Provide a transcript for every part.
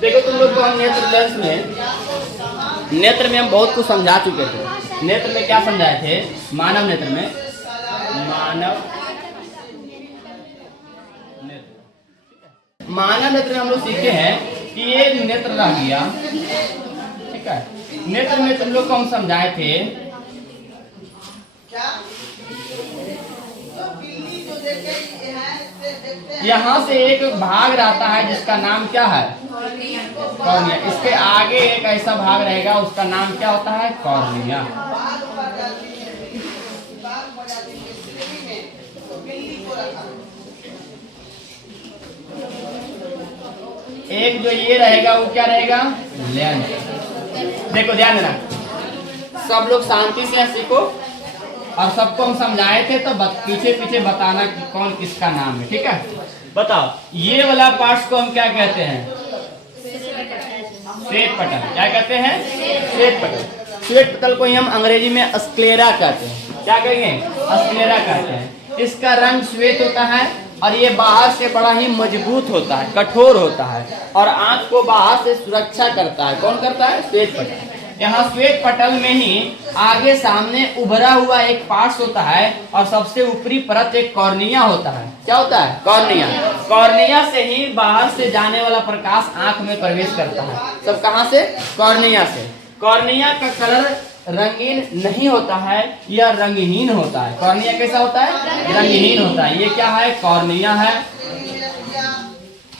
देखो तुम लोग को हम नेत्र में हम बहुत कुछ समझा चुके थे। नेत्र में क्या समझाए थे? मानव नेत्र में हम लोग सीखे हैं कि ये नेत्र रह गया, ठीक है। नेत्र में तुम लोग को हम समझाए थे यहाँ से एक भाग रहता है जिसका नाम क्या है? कॉर्निया। इसके आगे एक ऐसा भाग रहेगा, उसका नाम क्या होता है? कॉर्निया। एक जो ये रहेगा वो क्या रहेगा? लेंस। देखो ध्यान देना, सब लोग शांति से सीखो। और सबको हम समझाए थे तो पीछे पीछे बताना कि कौन किसका नाम है, ठीक है। बताओ, ये वाला पार्ट्स को हम क्या कहते हैं? श्वेत पटल। क्या कहते हैं? श्वेत पटल। श्वेत पटल को ही हम अंग्रेजी में स्क्लेरा कहते हैं। क्या कहेंगे? स्क्लेरा कहते हैं। इसका रंग श्वेत होता है और ये बाहर से बड़ा ही मजबूत होता है, कठोर होता है और आंख को बाहर से सुरक्षा करता है। कौन करता है? श्वेत पटल। यहाँ श्वेत पटल में ही आगे सामने उभरा हुआ एक पार्ट्स होता है और सबसे ऊपरी परत एक कॉर्निया होता है। क्या होता है? कॉर्निया। कॉर्निया से ही बाहर से जाने वाला प्रकाश आंख में प्रवेश करता है। सब कहाँ से? कॉर्निया से। कॉर्निया का कलर रंगीन नहीं होता है, यह रंगहीन होता है। कॉर्निया कैसा होता है? रंगहीन होता है। ये क्या है? कॉर्निया है।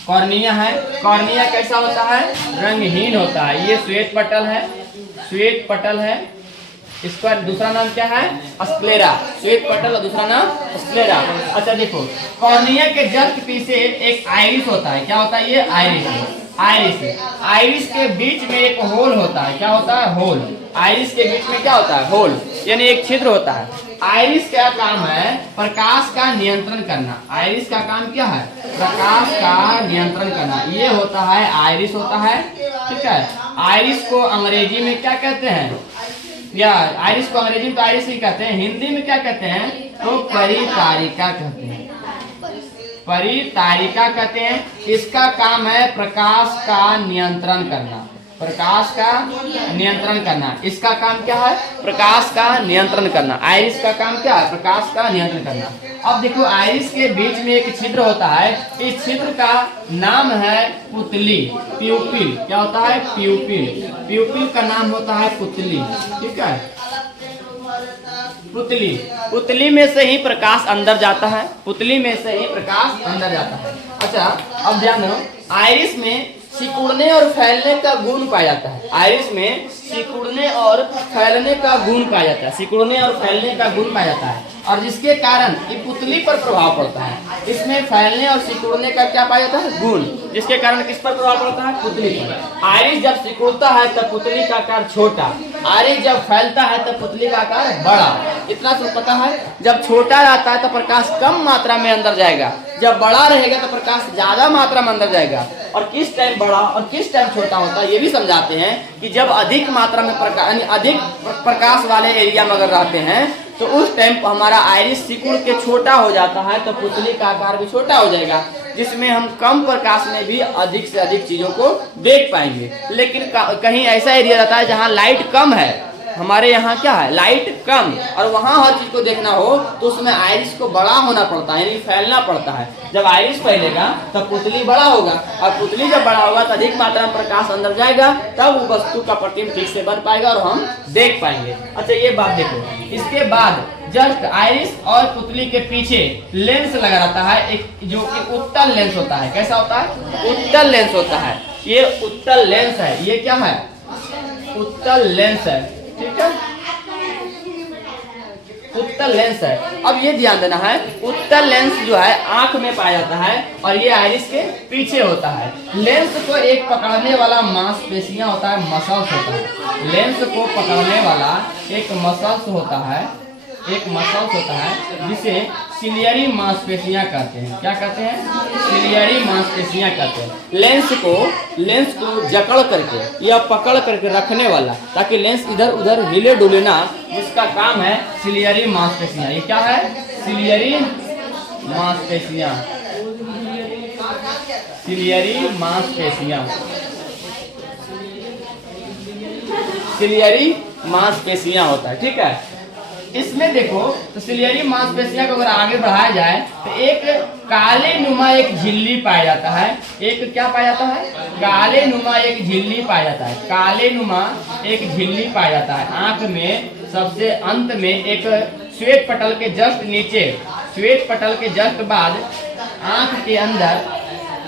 कॉर्निया है। कॉर्निया कैसा होता है? रंगहीन होता है। ये श्वेत पटल है। श्वेत पटल है। इसका दूसरा नाम क्या है? स्क्लेरा। श्वेत पटल और दूसरा नाम स्क्लेरा। अच्छा देखो, कॉर्निया के जस्ट पीछे एक आइरिस होता है। क्या होता है? ये आइरिस। आइरिस के बीच में एक होल होता है। क्या होता है? होल। आइरिस के बीच में क्या होता है? होल, यानी एक छिद्र होता है। आइरिस का काम है प्रकाश का नियंत्रण करना। आइरिस का काम क्या है? प्रकाश का नियंत्रण करना। ये होता है आइरिस होता है, ठीक है। आइरिस को अंग्रेजी में क्या कहते हैं? या आइरिस को अंग्रेजी में तो आइरिस ही कहते हैं, हिंदी में क्या कहते हैं? तो परितारिका कहते हैं। परितारिका कहते हैं। इसका काम है प्रकाश का नियंत्रण करना। प्रकाश का नियंत्रण करना। इसका काम क्या है? प्रकाश का नियंत्रण करना। आइरिस का काम क्या है? प्रकाश का नियंत्रण करना। अब देखो, आइरिस के बीच में एक छिद्र होता है। इस छिद्र का नाम है पुतली, प्यूपिल। क्या होता है? प्यूपिल। प्यूपिल का नाम होता है पुतली, ठीक है। पुतली। पुतली में से ही प्रकाश अंदर जाता है। पुतली में से ही प्रकाश अंदर जाता है। अच्छा, अब ध्यान दो, आइरिस में सिकुड़ने और फैलने का गुण पाया जाता है। आइरिस में सिकुड़ने और फैलने का गुण पाया जाता है। सिकुड़ने और फैलने का गुण पाया जाता है और जिसके कारण ये पुतली पर प्रभाव पड़ता है। इसमें फैलने और सिकुड़ने का क्या पाया जाता है? गुण, जिसके कारण किस पर प्रभाव पड़ता है? पुतली पर। आइरिस जब सिकुड़ता है तब पुतली का आकार छोटा, आइरिस जब फैलता है तब पुतली का आकार बड़ा। इतना तो पता है। जब छोटा रहता है तो प्रकाश कम मात्रा में अंदर जाएगा, जब बड़ा रहेगा तो प्रकाश ज्यादा मात्रा में अंदर जाएगा। और किस टाइम बड़ा और किस टाइम छोटा होता है ये भी समझाते हैं कि जब अधिक मात्रा में प्रकाश, अधिक प्रकाश वाले एरिया में अगर रहते हैं तो उस टाइम हमारा आइरिस सिकुड़ के छोटा हो जाता है तो पुतली का आकार भी छोटा हो जाएगा, जिसमें हम कम प्रकाश में भी अधिक से अधिक चीजों को देख पाएंगे। लेकिन कहीं ऐसा एरिया रहता है जहाँ लाइट कम है। हमारे यहाँ क्या है? लाइट कम, और वहाँ हर चीज को देखना हो तो उसमें आइरिस को बड़ा होना पड़ता है, यानी फैलना पड़ता है। जब आइरिस फैलेगा तब पुतली बड़ा होगा और पुतली जब बड़ा होगा तो अधिक मात्रा में प्रकाश अंदर जाएगा, तब वो वस्तु का प्रतिबिंब ठीक से बन पाएगा और हम देख पाएंगे। अच्छा, ये बात देखो। इसके बाद जस्ट आइरिस और पुतली के पीछे लेंस लगा रहता है, एक जो कि उत्तल लेंस होता है। कैसा होता है? उत्तल लेंस होता है। ये उत्तल लेंस है। ये क्या है? उत्तल लेंस है, ठीक है। उत्तल लेंस है। अब ये ध्यान देना है, उत्तल लेंस जो है आंख में पाया जाता है और ये आइरिस के पीछे होता है। लेंस को एक पकड़ने वाला मांसपेशियां होता है, मसल्स होता है। लेंस को पकड़ने वाला एक मसल्स होता है, एक मसल्स होता है जिसे सिलियरी मांसपेशियां कहते हैं। क्या कहते हैं? सिलियरी मांसपेशियां कहते हैं। लेंस को जकड़ करके या पकड़ करके रखने वाला, ताकि लेंस इधर उधर हिले डुले ना, जिसका काम है सिलियरी मांसपेशियां। ये क्या है? सिलियरी मांसपेशियां। सिलियरी मांसपेशियां, सिलियरी मांसपेशियां होता है, ठीक है। इसमें देखो तो सिलियरी मांसपेशियां को अगर आगे बढ़ाया जाए तो एक काले नुमा एक झिल्ली पाया जाता है। एक क्या पाया जाता है? काले नुमा एक झिल्ली पाया जाता है। काले नुमा एक झिल्ली पाया जाता है। आंख में सबसे अंत में एक श्वेत पटल के जस्ट नीचे, श्वेत पटल के जस्ट बाद आंख के अंदर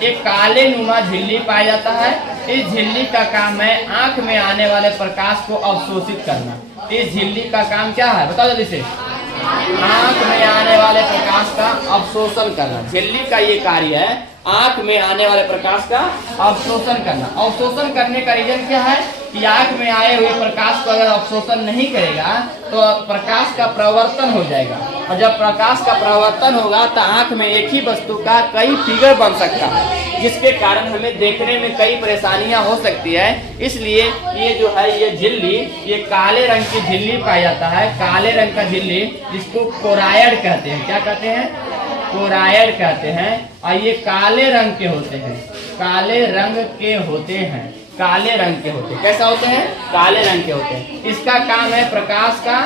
एक काले नुमा झिल्ली पाया जाता है। इस झिल्ली का काम है आंख में आने वाले प्रकाश को अवशोषित करना। इस झिल्ली का काम क्या है बताओ जल्दी से? आंख में आने वाले प्रकाश का अवशोषण करना। झिल्ली का ये कार्य है आंख में आने वाले प्रकाश का अवशोषण करना। अवशोषण करने का रीजन क्या है कि आंख में आए हुए प्रकाश को अगर अवशोषण नहीं करेगा तो प्रकाश का प्रवर्तन हो जाएगा, और जब प्रकाश का प्रवर्तन होगा तो आंख में एक ही वस्तु का कई फिगर बन सकता है, जिसके कारण हमें देखने में कई परेशानियां हो सकती है। इसलिए ये जो है ये झिल्ली, ये काले रंग की झिल्ली पाया जाता है। काले रंग का झिल्ली जिसको कोरायड कहते हैं। क्या कहते हैं? कोरायड कहते हैं। और ये काले रंग के होते हैं, काले रंग के होते हैं, काले रंग के होते हैं। कैसा होते हैं? काले रंग के होते हैं। इसका काम है प्रकाश का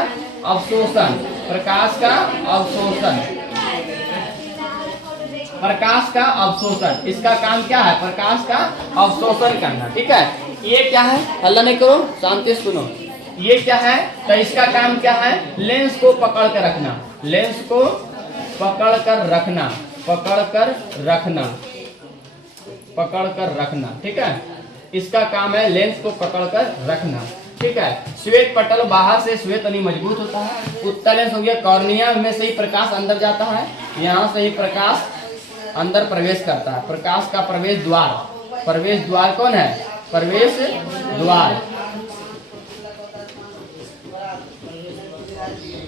अवशोषण, प्रकाश का अवशोषण, प्रकाश का अवशोषण। इसका काम क्या है? प्रकाश का अवशोषण करना, ठीक है। ये क्या है? हल्ला नहीं करो, शांति से सुनो। ये क्या है? तो इसका काम क्या है? लेंस को पकड़ कर रखना, लेंस को पकड़ कर रखना, पकड़ कर रखना, पकड़ कर रखना, ठीक है। इसका काम है लेंस को पकड़ कर रखना, ठीक है। श्वेत पटल बाहर से श्वेत यानी मजबूत होता है। उत्तल लेंस हो गया, कॉर्निया में से ही प्रकाश अंदर जाता है, यहाँ से ही प्रकाश अंदर प्रवेश करता है। प्रकाश का प्रवेश द्वार, प्रवेश द्वार कौन है? प्रवेश द्वार,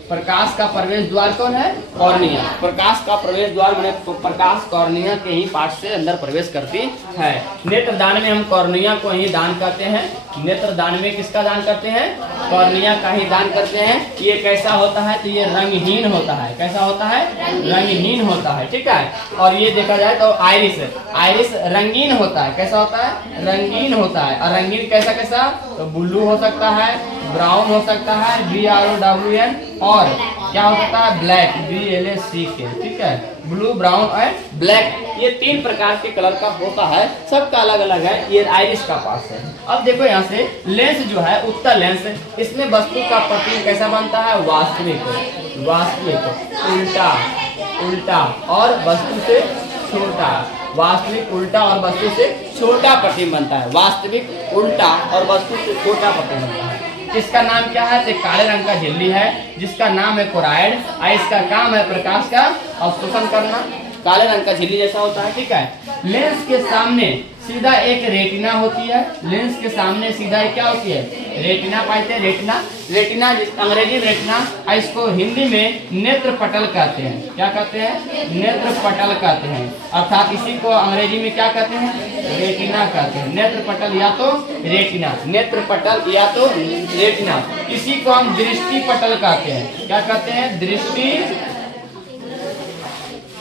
प्रकाश का प्रवेश द्वार कौन है? कॉर्निया। प्रकाश का प्रवेश द्वार मैंने प्रकाश कॉर्निया के ही पार्ट से अंदर प्रवेश करती है। नेत्र दान में हम कॉर्निया को ही दान करते हैं। नेत्र दान में किसका दान करते हैं? कॉर्निया का ही दान करते हैं। ये कैसा होता है? तो ये रंगहीन होता है। कैसा होता है? रंगहीन होता है, ठीक है। और ये देखा जाए तो आइरिस, आइरिस रंगीन होता है। कैसा होता है? रंगीन होता है। और रंगीन कैसा कैसा? तो ब्लू हो सकता है, ब्राउन हो सकता है, BROWN, और क्या हो सकता है? ब्लैक, BLACK, ठीक है। ब्लू, ब्राउन और ब्लैक, ये तीन प्रकार के कलर का होता है। सबका अलग अलग है। ये आइरिस का पास है। अब देखो यहाँ से लेंस जो है उत्तल लेंस, इसमें वस्तु का प्रतिबिंब कैसा बनता है? वास्तविक, वास्तविक, उल्टा, उल्टा और वस्तु से छोटा, वास्तविक उल्टा और वस्तु से छोटा प्रतिबिंब बनता है। वास्तविक उल्टा और वस्तु से छोटा प्रतिबिंब बनता है। इसका नाम क्या है? तो काले रंग का झिल्ली है जिसका नाम है कोराइड, और इसका काम है प्रकाश का अवशोषण करना। काले रंग का झिल्ली जैसा होता है, ठीक है। लेंस के सामने सीधा एक रेटिना होती है। लेंस के सामने सीधा एक क्या होती है? रेटिना पाते हैं। रेटिना, रेटिना अंग्रेजी में रेटिना, इसको हिंदी में नेत्र पटल कहते हैं। क्या कहते हैं? नेत्र पटल कहते हैं। अर्थात इसी को अंग्रेजी में क्या कहते हैं? रेटिना कहते हैं। नेत्र पटल या तो रेटिना, नेत्र पटल या तो रेटिना। इसी को हम दृष्टि पटल कहते हैं। क्या कहते हैं? दृष्टि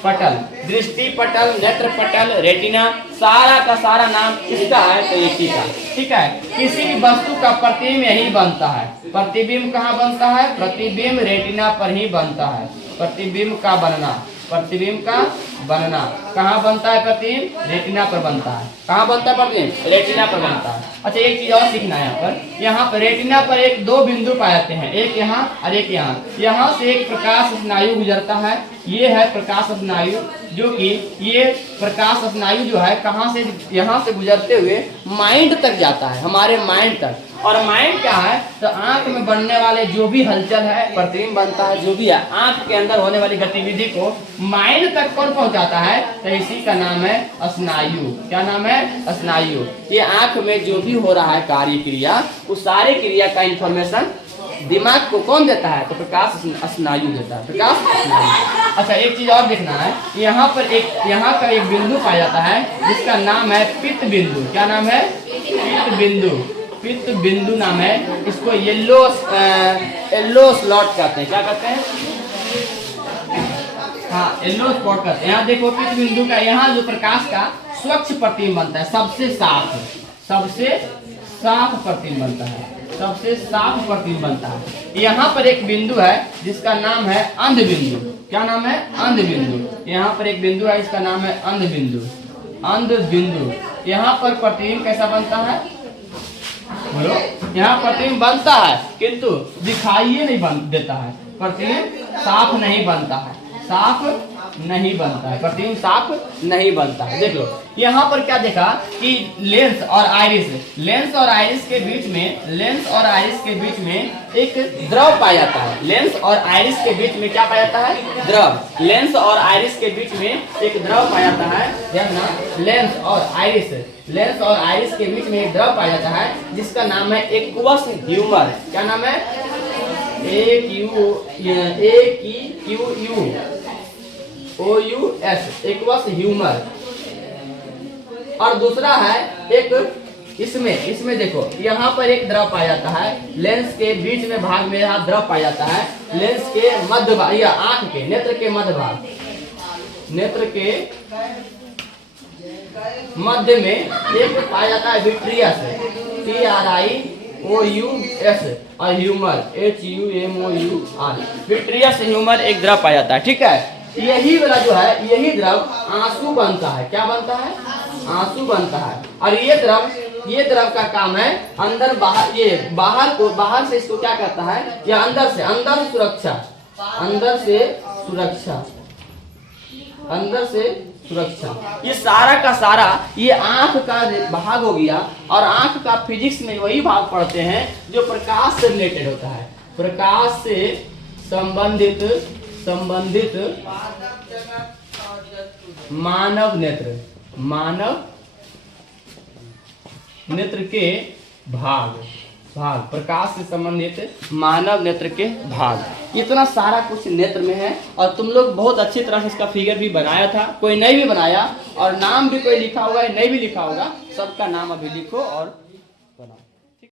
पटल, दृष्टि पटल, नेत्र पटल, रेटिना, सारा का सारा नाम किसका है? तो एक ही का, ठीक है। किसी भी वस्तु का प्रतिबिंब यही बनता है। प्रतिबिंब कहाँ बनता है? प्रतिबिंब रेटिना पर ही बनता है। प्रतिबिंब का बनना, प्रतिबिंब का बनना कहाँ बनता है? प्रतिबिंब रेटिना पर बनता है। कहाँ बनता है प्रतिबिंब? रेटिना पर बनता है। अच्छा, एक चीज और सीखना है यहाँ पर रेटिना पर एक दो बिंदु पाए जाते हैं, एक यहाँ और एक यहाँ। यहाँ से एक प्रकाश स्नायु गुजरता है। ये है प्रकाश स्नायु, जो कि ये प्रकाश स्नायु जो है कहाँ से? यहाँ से गुजरते हुए माइंड तक जाता है, हमारे माइंड तक। और माइंड क्या है? तो आंख में बनने वाले जो भी हलचल है, प्रतिबिंब बनता है, जो भी है आंख के अंदर होने वाली गतिविधि को माइंड तक कौन पहुंचाता है? तो इसी का नाम है स्नायु। क्या नाम है? स्नायु। ये आंख में जो भी हो रहा है कार्य क्रिया, उस सारे क्रिया का इंफॉर्मेशन दिमाग को कौन देता है? तो प्रकाश स्नायु देता है। प्रकाश स्नायु। अच्छा, एक चीज और देखना है, यहाँ पर एक यहाँ का एक बिंदु पाया जाता है जिसका नाम है पित्त बिंदु। क्या नाम है? पित्त बिंदु। पित्त बिंदु नाम है। इसको येलो स्लॉट कहते हैं। क्या कहते हैं? हाँ, येलो स्पॉट कहते हैं। यहाँ देखो पित्त बिंदु का, यहाँ जो प्रकाश का स्वच्छ प्रतिबिंब बनता है, सबसे साफ प्रतिबिंब बनता है, सबसे साफ प्रतिबिंब बनता है। यहाँ पर एक बिंदु है जिसका नाम है अंध बिंदु। क्या नाम है? अंध बिंदु। यहाँ पर एक बिंदु है, इसका नाम है अंध बिंदु। यहाँ पर प्रतिबिंब कैसा बनता है? बोलो। यहाँ प्रतिबिंब बनता है किंतु दिखाई नहीं देता है, प्रतिबिंब साफ नहीं बनता है, प्रतिबिंब साफ नहीं बनता है। देख लो यहाँ पर क्या देखा कि लेंस और आइरिस के बीच में एक द्रव पाया जाता है। लेंस और आइरिस के बीच में क्या पाया जाता है? द्रव। लेंस और आइरिस के बीच में एक द्रव पाया जाता है। देखना, लेंस और आइरिस के बीच में एक द्रव पाया जाता है जिसका नाम है एक्वस ह्यूमर। क्या नाम है? AQUOUS, aqueous humour. और दूसरा है एक इसमें देखो यहाँ पर एक द्रव पाया जाता है, लेंस के बीच में भाग में यहाँ द्रव पाया जाता है, लेंस के मध्य भाग या आंख के नेत्र के मध्य भाग, नेत्र के मध्य में एक पाया जाता है विट्रियस, TRIOUS, और ह्यूमर HUMOUR। विट्रियस ह्यूमर एक द्रव पाया जाता है। ठीक है, यही वाला जो है, यही द्रव आंसू बनता है। क्या बनता है? आंसू बनता है। और ये द्रव का काम है अंदर बाहर, ये बाहर से इसको क्या करता है? ये अंदर से सुरक्षा। ये सारा का सारा ये आंख का भाग हो गया। और आंख का फिजिक्स में वही भाग पढ़ते हैं जो प्रकाश से रिलेटेड होता है, प्रकाश से संबंधित मानव नेत्र के भाग, प्रकाश से संबंधित मानव नेत्र के भाग। इतना सारा कुछ नेत्र में है। और तुम लोग बहुत अच्छी तरह से इसका फिगर भी बनाया था, कोई नहीं भी बनाया, और नाम भी कोई लिखा होगा, नहीं भी लिखा होगा, सबका नाम अभी लिखो और बनाओ।